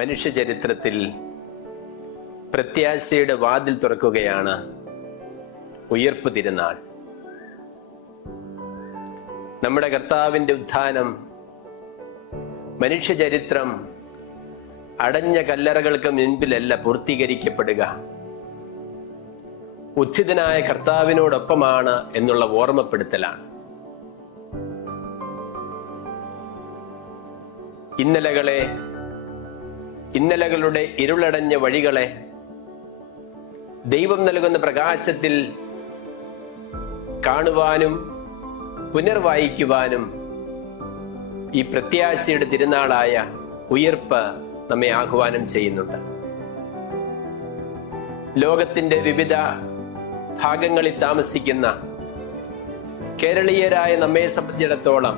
മനുഷ്യചരിത്രത്തിൽ പ്രത്യാശയുടെ വാതിൽ തുറക്കുകയാണ് ഉയർപ്പ് തിരുനാൾ. നമ്മുടെ കർത്താവിന്റെ ഉത്ഥാനം മനുഷ്യചരിത്രം അടഞ്ഞ കല്ലറകൾക്ക് മുൻപിലല്ല പൂർത്തീകരിക്കപ്പെടുക, ഉത്ഥിതനായ കർത്താവിനോടൊപ്പമാണ് എന്നുള്ള ഓർമ്മപ്പെടുത്തലാണ്. ഇന്നലകളുടെ ഇരുളടഞ്ഞ വഴികളെ ദൈവം നൽകുന്ന പ്രകാശത്തിൽ കാണുവാനും പുനർവായിക്കുവാനും ഈ പ്രത്യാശയുടെ തിരുനാളായ ഉയർപ്പ് നമ്മെ ആഹ്വാനം ചെയ്യുന്നുണ്ട്. ലോകത്തിന്റെ വിവിധ ഭാഗങ്ങളിൽ താമസിക്കുന്ന കേരളീയരായ നമ്മെ സംബന്ധിച്ചിടത്തോളം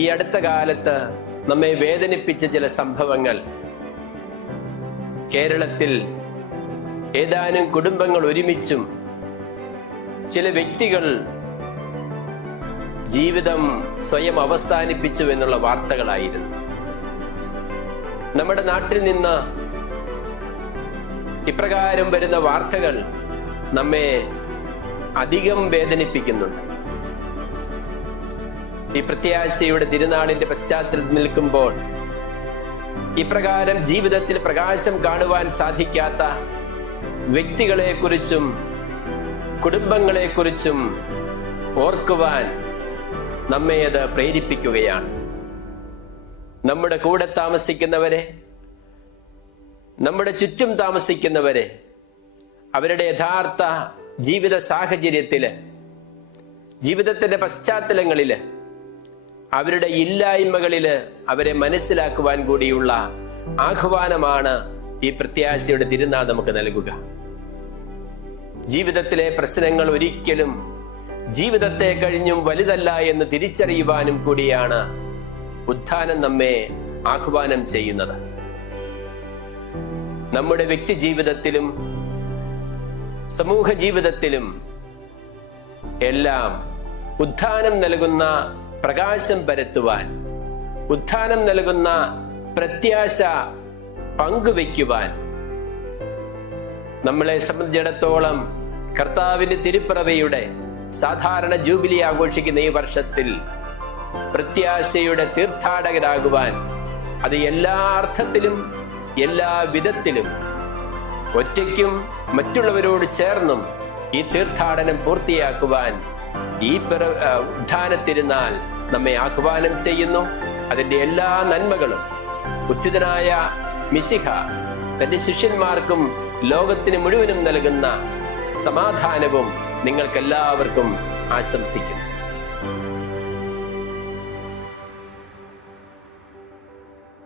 ഈ അടുത്ത കാലത്ത് നമ്മെ വേദനിപ്പിച്ച ചില സംഭവങ്ങൾ, കേരളത്തിൽ ഏതാനും കുടുംബങ്ങൾ ഒരുമിച്ചും ചില വ്യക്തികൾ ജീവിതം സ്വയം അവസാനിപ്പിച്ചു എന്നുള്ള വാർത്തകളായിരുന്നു. നമ്മുടെ നാട്ടിൽ നിന്ന് ഇപ്രകാരം വരുന്ന വാർത്തകൾ നമ്മെ അധികം വേദനിപ്പിക്കുന്നുണ്ട്. ഈ പ്രത്യാശയുടെ തിരുനാളിന്റെ പശ്ചാത്തലത്തിൽ നിൽക്കുമ്പോൾ ഇപ്രകാരം ജീവിതത്തിൽ പ്രകാശം കാണുവാൻ സാധിക്കാത്ത വ്യക്തികളെക്കുറിച്ചും കുടുംബങ്ങളെക്കുറിച്ചും ഓർക്കുവാൻ നമ്മെ അത് പ്രേരിപ്പിക്കുകയാണ്. നമ്മുടെ കൂടെ താമസിക്കുന്നവരെ, നമ്മുടെ ചുറ്റും താമസിക്കുന്നവരെ, അവരുടെ യഥാർത്ഥ ജീവിത സാഹചര്യത്തില്, ജീവിതത്തിന്റെ പശ്ചാത്തലങ്ങളില്, അവരുടെ ഇല്ലായ്മകളില് അവരെ മനസ്സിലാക്കുവാൻ കൂടിയുള്ള ആഹ്വാനമാണ് ഈ പ്രത്യാശയുടെ തിരുനാൾ നമുക്ക് നൽകുക. ജീവിതത്തിലെ പ്രശ്നങ്ങൾ ഒരിക്കലും ജീവിതത്തെ കഴിഞ്ഞും വലുതല്ല എന്ന് തിരിച്ചറിയുവാനും കൂടിയാണ് ഉത്ഥാനം നമ്മെ ആഹ്വാനം ചെയ്യുന്നത്. നമ്മുടെ വ്യക്തി ജീവിതത്തിലും സമൂഹ ജീവിതത്തിലും എല്ലാം ഉത്ഥാനം നൽകുന്ന പ്രകാശം പരത്തുവാൻ, ഉത്ഥാനം നൽകുന്ന പ്രത്യാശ പങ്കുവയ്ക്കുവാൻ, നമ്മളെ സംബന്ധിച്ചിടത്തോളം കർത്താവിന്റെ തിരുപ്പിറവിയുടെ സാധാരണ ജൂബിലി ആഘോഷിക്കുന്ന ഈ വർഷത്തിൽ പ്രത്യാശയുടെ തീർത്ഥാടകരാകുവാൻ, അത് എല്ലാ അർത്ഥത്തിലും എല്ലാ വിധത്തിലും ഒറ്റയ്ക്കും മറ്റുള്ളവരോട് ചേർന്നും ഈ തീർത്ഥാടനം പൂർത്തിയാക്കുവാൻ ഈ ഉത്ഥാന തിരുനാൾ നമ്മെ ആഹ്വാനം ചെയ്യുന്നു. അതിന്റെ എല്ലാ നന്മകളും ഉത്ഥിതനായ മിശിഹ തന്റെ ശിഷ്യന്മാർക്കും ലോകത്തിന് മുഴുവനും നൽകുന്ന സമാധാനവും നിങ്ങൾക്കെല്ലാവർക്കും ആശംസിക്കുന്നു.